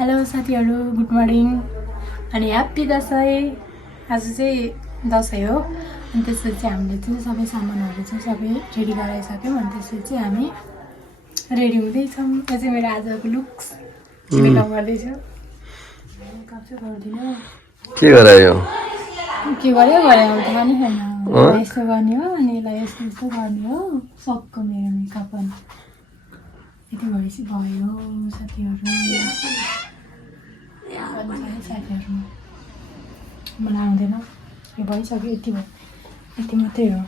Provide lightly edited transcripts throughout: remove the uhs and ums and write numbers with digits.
Hello साथीहरू, good morning अनि happy Dashain. आज चाहिँ दसैँ हो अनि त्यसपछि हामीले चाहिँ सबै सामानहरू चाहिँ सबै रेडी गराइसक्यौँ अनि त्यसपछि हामी रेडी हुँदैछौँ। यो चाहिँ मेरो आजको लुक्स मेकअप गर्दैछु। मेकअप चाहिँ गर्दिनँ, के गरायो के गर्यो अब थाहा नै छैन। यस्तो गर्ने हो अनि यसलाई यस्तो यस्तो गर्ने हो। सक्क मेरो मेकअप पनि यति भएपछि भयो साथीहरू। मलाई आउँदैन, यो भइसक्यो, यति भयो, यति मात्रै हो।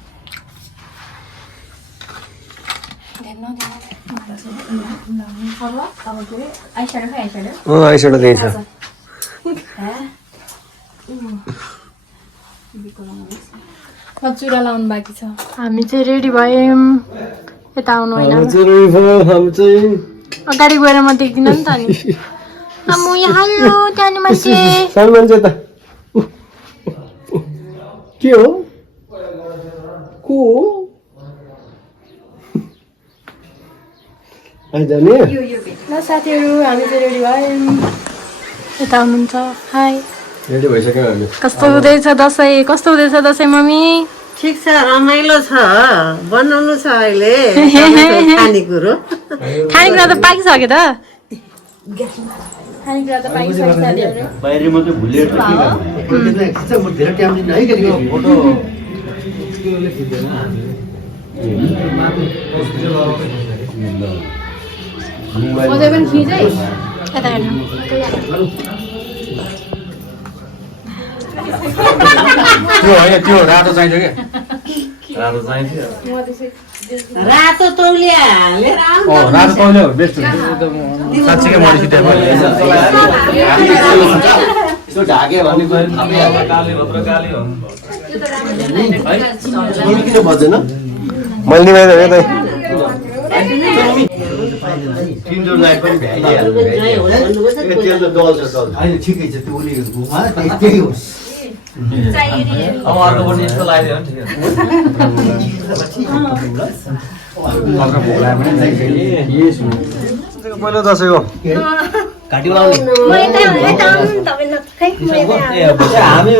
आइसकेको त्यही छ। चुरा लाउनु बाँकी छ। हामी चाहिँ रेडी भयौँ। यता आउनु होइन, अगाडि गएर म देख्दिनँ नि त नि। हेलो जाने मान्छे के हो को आइजाने ल साथीहरू, हामी चाहिँ रेडी भयौँ। यता आउनुहुन्छ। हाई, रेडी भइसक्यो हामी। कस्तो हुँदैछ दसैँ? कस्तो हुँदैछ दसैँ मम्मी? ठिक छ, रमाइलो छ, बनाउनु छ अहिले खानेकुरो। खानेकुरा त पाकिसक्यो त, खानेकुरा त पाकिसक्यो साथीहरू। बाहिर मात्रै भुलेर के गर्ने म धेरै टाइम दिन है के फोटो अझै पनि खिचै यता हेर्नु। त्यो होइन, त्यो रातो चाहिन्छ क्या, रातो चाहिन्थ्यो। रातो तौलिया लिएर आउनु। रातो तौलिया बेस्ट हुन्छ। साँच्चीकै मैले सिधै यसो ढाके भन्ने किन बज्दैन मैले निभाइदिएँ त तिम्रो लाइफ पनि भ्याइदिइहाल्नु ठिकै छ। त्यो उसले घुमा त्यही होस्। अब अर्को पनि यस्तो लगाइदियो भने ठिक पहिलो दसैँ हो। घाँटी बनाउने हामी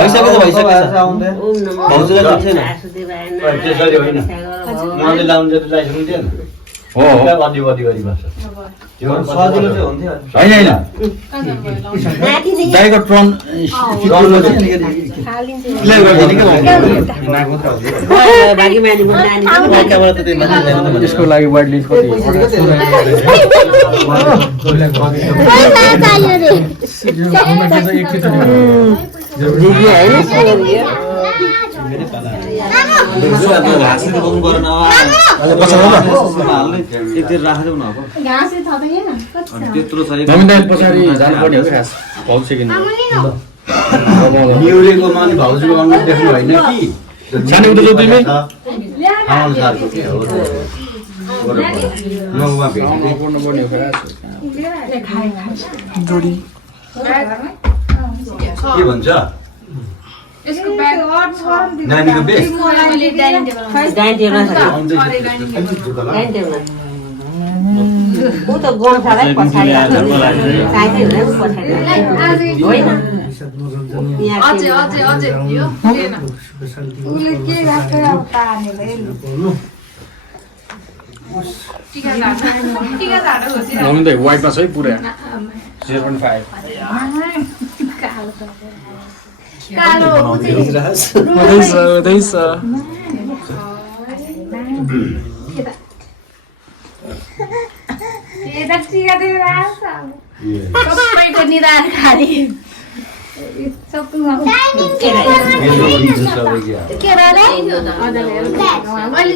भइसक्यो भाउजूलाई थाहा छैन त्यसरी होइन उहाँले लाउनु जति लाइसक्नु थिएन हो अधि अधि गरी बस्छ सजिलो चाहिँ हुन्थ्यो होइन होइन दाइको ट्रन यसको लागि वाइड लिस्ट कति पछाडि जानुपर्ने हो खास भाउ सेकेन्ड निउरेको माने भाउजूको गाउँमा देख्नु होइन कि सानो उठो जोतिले आउनुसारको के हो नौमा भेटिँदै पर्नुपर्ने हो जोडी के भन्छ नानीको बेस ऊ त गोर्खालाई पछाडि वाइटमा छ है पुरा 0.5 सबैको निधार खाली मैले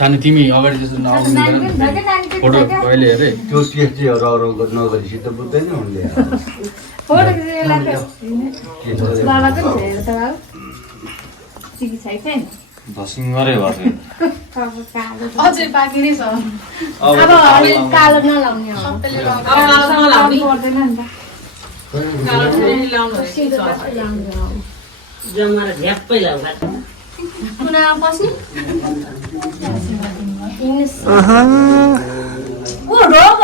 छाने तिमी अगाडि जस्तो फोटो अहिले हेरे त्यो टेस्टीहरू अरू नगरी सित बुझ्दैन उनले भसिङरै भयो अझै बाँकी नै छ। अब कालो नलाउने हो, सबैले पर्दैन नि त। जमाएर झ्याप्पै लाउँदा कुना पस्ने ओ रोग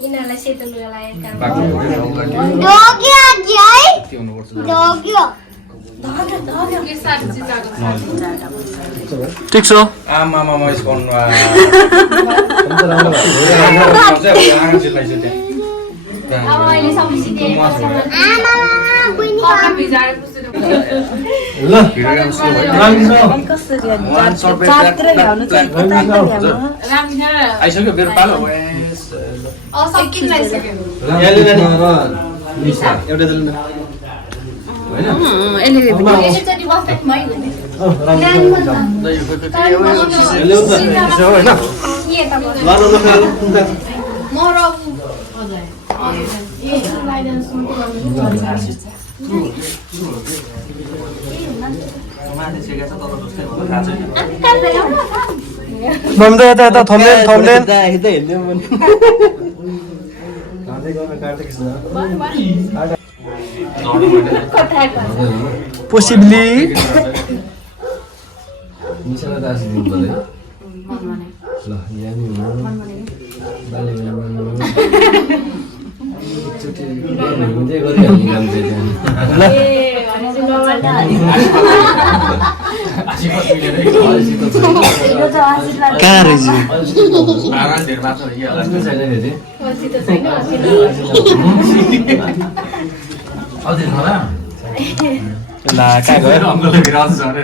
यिनीहरूलाई सेतो लुगा ठिक छ आमामा यसको अनुहार आइसक्यो मेरो पालो मम्मी यता यता थम्दैन पोसिबली कहाँ रहेछ ला कहाँ गयो अङ्कलले भिराउँछ अरे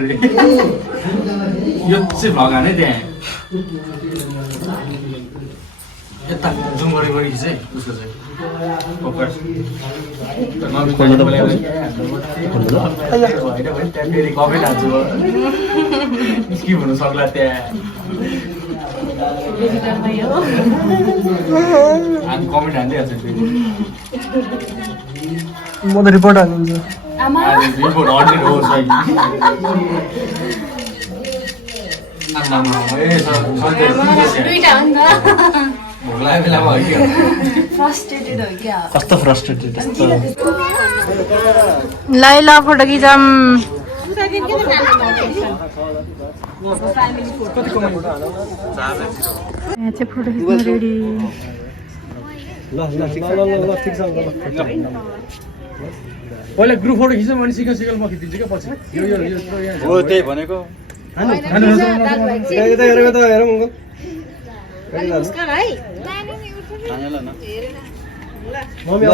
यो चाहिँ भ्लग हाने त्यहाँ यता जुम गरी खिचे उसको चाहिँ कमेन्ट हाल्छु के भन्नु सक्ला त्यहाँ हामी कमेन्ट हाल्दै हाल्छ म त रिपोर्ट हालिदिन्छु रिपोर्ट हन्ड्रेड हो सही कस्तो फ्रस्ट्रेटेड लाइला फोटो खिचम यहाँ चाहिँ फोटो खिच्नु रेडी पहिला ग्रुप फोटो खिच्नु भने सिकल म खिचिदिन्छु क्या पछि हो त्यही भनेको मम्मी